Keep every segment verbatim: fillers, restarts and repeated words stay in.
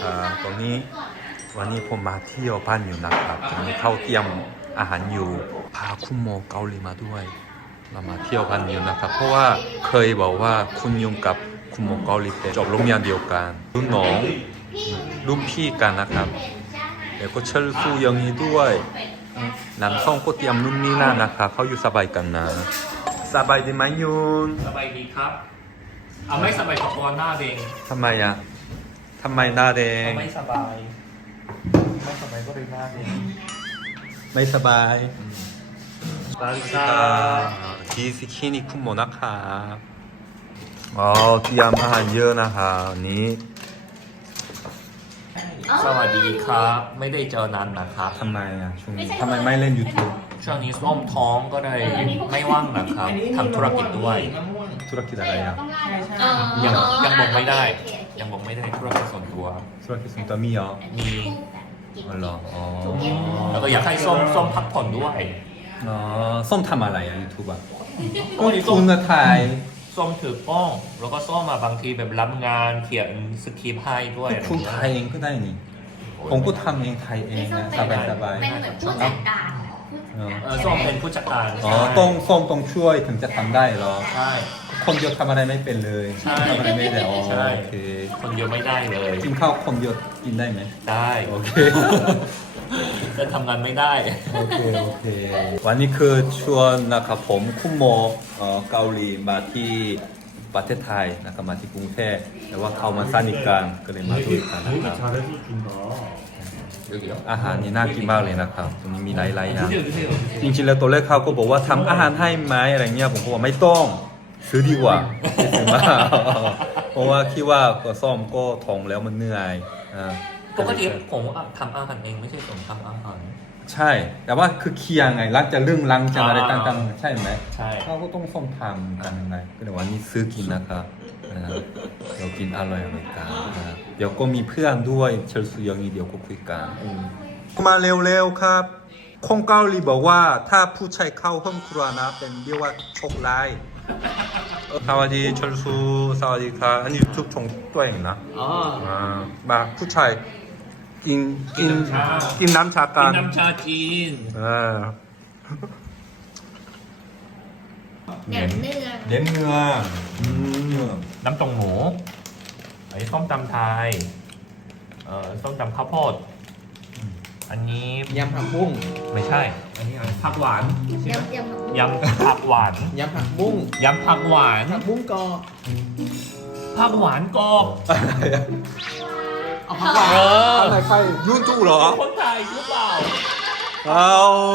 นะครับตรงนี้วันนี้ผมมาเที่ยวบ้านอยู่นะครับตรงนี้เขาเตรียมอาหารอยู่พาคุณโมเกาหลีมาด้วยเรามาเที่ยวบ้านอยู่นะครับเพราะว่าเคยบอกว่าคุณยุงกับคุณโมเกาหลีเป็นจบโรงเรียนเดียวกันรุ่นน้องรุ่นพี่กันนะครับแล้วก็เชิญสู้ยังนี้ด้วยน้ำส้มก็เตรียมนู่นนี่นั่นนะครับเขาอยู่สบายกันนะสบายดีไหมยุนสบายดีครับเอาไม่สบายกับตัวหน้าเองทำไมอ่ะทำไมหน้าแดงไม่สบายไม่สบายก็เลยหน้าเองไม่สบายบาริสอ่ต้าาทีซิคินิคุณโมนะครับอ๋อเตรียมอาหารเยอะนะครับวันนี้สวัสดีครับ ไม่ได้เจอนานนะครับทำไมอ่ะช่วงนี้ทำไมไม่เล่น YouTube ช่วงนี้ส้มท้องก็เลยไม่ว่างนะครับทำธุรกิจด้วยธุรกิจอะไรอ่ะยังยังบอกไม่ได้ ยังบอกไม่ได้ธุรกิจส่วนตัวธุรกิจส่วนตัวมีเหรอมีอ๋อเหรออ๋อแล้วก็อยากให้ส้มส้มพักผ่อนด้วยอ๋อส้มทำอะไรอ่ะ YouTube อ่ะก็ที่ส้คุมณนะถ่ายส้มถือป้อง แล้วก็ส้มมาบางทีแบบรับงานเขียนสคริปต์ให้ด้วยคุณถ่ายเองก็ได้นี่ผมก็ทำเองถ่ายเองนะสบายสบายเป็นเหมือนผู้จัดการอ๋อเออส้มเป็นผู้จัดการอ๋อต้องส้มต้องช่วยถึงจะทำได้เหรอใช่คนเดียวทำอะไรไม่เป็นเลยใช่ทำอะไรไม่ได้อ๋อใช่โอเคคนเดียวไม่ได้เลยกินข้าวคนเดียวกินได้ไหมได้โอเคจะทำงานไม่ได้โอเค โอเค วันนี้คือชวนนะครับผมคุณโมเอ่อเกาหลีมาที่ประเทศไทยนะครับมาที่กรุงเทพแต่ว่าเขามาสนิทกันก็เลยมาด้วยกันนะครับ อาหารนี่น่ากินมากเลยนะครับตรงนี้มีหลายๆอย่าง จริงๆแล้วตัวแรกเขาก็บอกว่าทำอาหารให้ไหมอะไรเงี้ยผมก็บอกไม่ต้องซื้อดีกว่าไม่ซื้อมาเพราะว่าคิดว่าก็ซ่อมก็ท้องแล้วมันเหนื่อยอ่าปกติผมทำอาหารเองไม่ใช่ผมทำอาหารใช่ แต่ว่าคือเคลียร์ไงล้างจะเรื่องล้างจะอะไรอ่าต่างๆใช่ไหมใช่เราก็ต้องซ่อมทำกันยังไงก็เดี๋ยววันนี้ซื้อกินนะครับอ่าเรากินอร่อยอร่อยกันนะครับเดี๋ยวก็มีเพื่อนด้วยเชิญสุยองอีเดี๋ยวก็คุยกันมาเร็วๆครับคงเกาหลีบอกว่าถ้าผู้ชายเข้าห้องครัวนะเป็นเรียกว่าโชคร้ายสวัสดีเชิญสุสวัสดีครับอันนี้ยูทูบชงตัวเองนะอ๋ออ่ามาผู้ชายกินกินกินน้ำชากินน้ำชากักินนน้ำชาจีนอ่าแหนมเนืองเลี้ยงเนื้ออืมน้ำตรงหมูอันนี้ส้มตำไทยเอ่อส้มตำข้าวโพดอันนี้ยำผักบุ้งไม่ใช่ อันนี้อะไรผักหวานยำยำยำผักหวานยำผักบุ้งยำผักหวานผักบุ้งกรอบผักหวานกรอบเอาผักหวานเอออะไรใครยุ่นจู้เหรอคนไทยหรือเปล่าเอา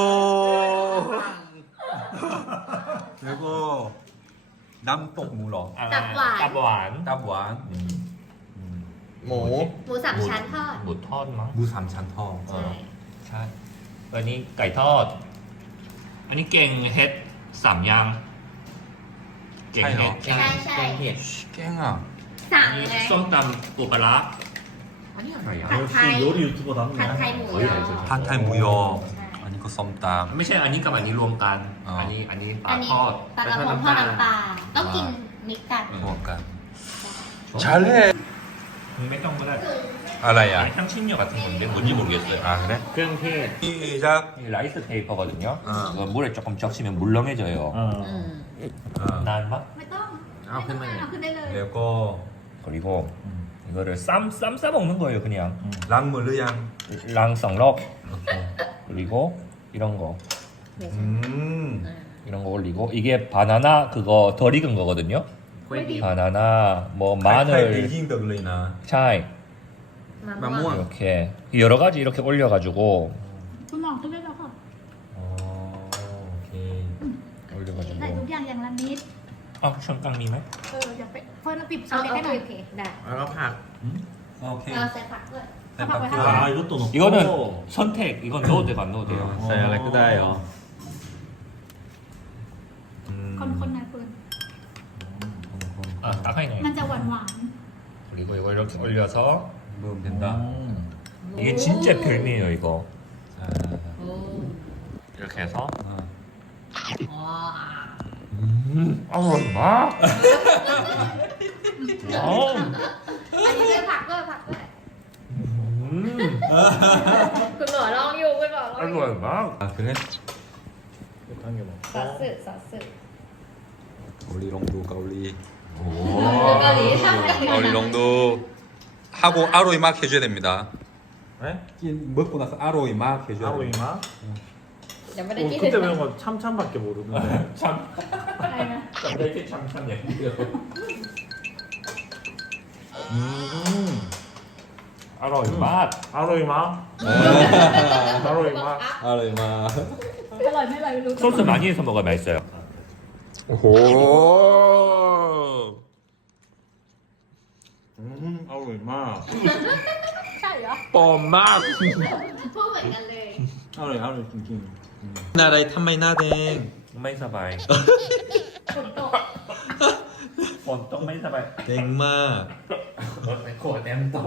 แล้วก็น้ำตกหมูเหรอตับหวานตับหวานตับหวานหมูหมูสามชั้นทอดหมูทอดมั้งหมูสามชั้นทองเออใช่อันนี้ไก่ทอด อันนี้เก่งเฮ็ดสามอย่างเก่งเฮ็ดใช่ใช่แกงเห็ดแกงอ่ะสั่งอันนี้ไงส้มตำปูปลาร้าอันนี้อะไรอ่ะผัดไทย 요리 유튜버 ผัด 답네. ไทยหมูยอผัดไทยหมูยออันนี้ก็ส้มตำไม่ใช่อันนี้กับอันนี้รวมกันอ๋ออัอันนี้อันนี้ปลาอันนี้ทอดปลากระพงทอดน้ำปลาต้องกินมิกซ์กันรวมกันใช่เลยไม่ต้องก็ได้อะไรอ่ะ 향신료 같은 건데 뭔지 모르겠어요. 아 그래? เครื่องเทศ 시작 이 라이스 페이퍼거든요. 어. 이거 물에 조금 적시면 물렁해져요. อืม 어. 난맛 ไม่ต้องเอาขึ้นมาเอาขึ้นได้เลย 그리고 그리고 이거를 쌈 쌈 싸 먹는 거예요, 그냥. 랑물 르양 랑성럭 그리고 이런 거 อืม 이런 거 올리고 이게 바나나 그거 덜 익은 거거든요. กล้วยดิบ 바나나 뭐 ไข่ไข่ 마늘 ยิ่งเดือดเลยนะ 차이 มะม่วง 이렇게 여러 가지 이렇게 올려가지고 คุณหมอขึ้นได้แล้วค่ะอ๋อโอเคใส่ 올려가지고 ทุกอย่างอย่างละนิด 아 션깡미네 เอออย่าไปเพิ่มน้ำปิบเอาใส่โอให้เคหน่อยโอเคได้แล้วก็ผักโอเคเอาใส่ผักด้วยใส่ผักเพื่อ 아 이것도 넣고. 이거는 선택 이건 넣어도 되고 안 넣어도 돼요 ใส่อะไรก็ได้เหรออืมคนคนๆนายปืน 아 따가이네 มันจะหวานหวาน 그리고 이거 이렇게 올려서 เบิ่ม된다 이게 진짜 별미예요 이거 อ่า 이렇게 해서 อ่า 음 어ร่อยมาก ว้าวอันนี้ใส่ผักด้วยผักด้วยคุณหมอลองอยู่คุณหมอลองออยู่ร่อยมาก 아 그래? ซอสสึซอสสึ 가오리롱도 가오리 โอ้เกาหลีทำกัน 가오리롱도 하고 아로이 막 해줘야 됩니다 네? 낀 먹고 나서 아로이 막 해줘야 하고 됩니다 이마? เดี๋ยวไม่ได้ 어, กิน 그때 배운 거 참참밖에 모르는데. ช่ำอะไรนะจำได้แค่ช่ำๆอย่างเดียว 음. อร่อยมาก 하고 이마? 하고 이마? 아로이 막 อร่อยไม่อร่อยไม่รู้ 소스 많이 해서 먹어야 맛있어요. 오호 음, 하고 이마. ใช่เหรอ 뻔막 พูดเหมือนกันเลย 하고 하고 찡찡. 나라이 탐마이 나댕 ไม่สบายฝนตกฝนต้องไม่สบาย 댕마 รถไปโคตรแอมโต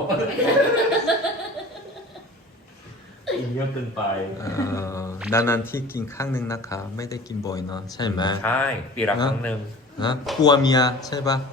กินเยอะเกินไป 어, 나난 티낀 캉능 나카ไม่ได้กินบ่อยเนาะใช่ไหมใช่ปีละครั้งหนึ่งฮะกลัวเมียใช่ปะ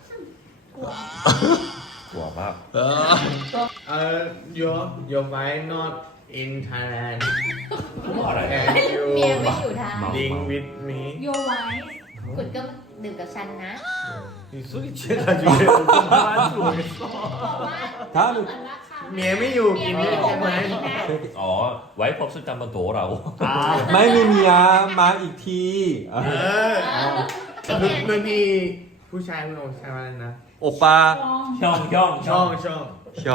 กลัวมากเออ Uh, your your wife not in Thailand อะไร and เมีย you ไม่อยู่ไทย drink with me. โยไว้คุณก็ดื่มกับฉันนะ 이 술이 취해가지고 무슨 말인지 모르겠어. 다음에 เมียไม่อยู่เมียกินไม่ด้อวยยู่ใช่ไหมไว้นะอ๋อ ไว้พบสุดจำบนโถเรา 아, ไม่มีเมียมาอีกทีเออรุ่นรุ่นพี่ผู้ชายคุณโอชายอะไรนะโอป้าลองช่องช่องช่องช่อง 형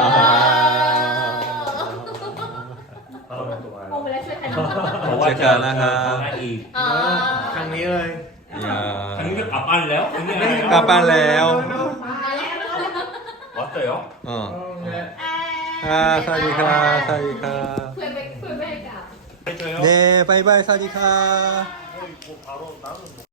มองไปแล้วช่วยกันเพราะว่าเจอกันนะฮะทำงานอีกอ๋อครั้งนี้เลย 야 ครั้งนี้ก็กลับบ้านแล้วครั้งนี้อะไรกลับบ้านแล้ววัดเลยเหรอ 어. เนี่ย 아, 사디카, 사디카. เพื่อนไปเพื่อนไม่ให้กลับไม่เจอ 네, 바이바이, 사디카.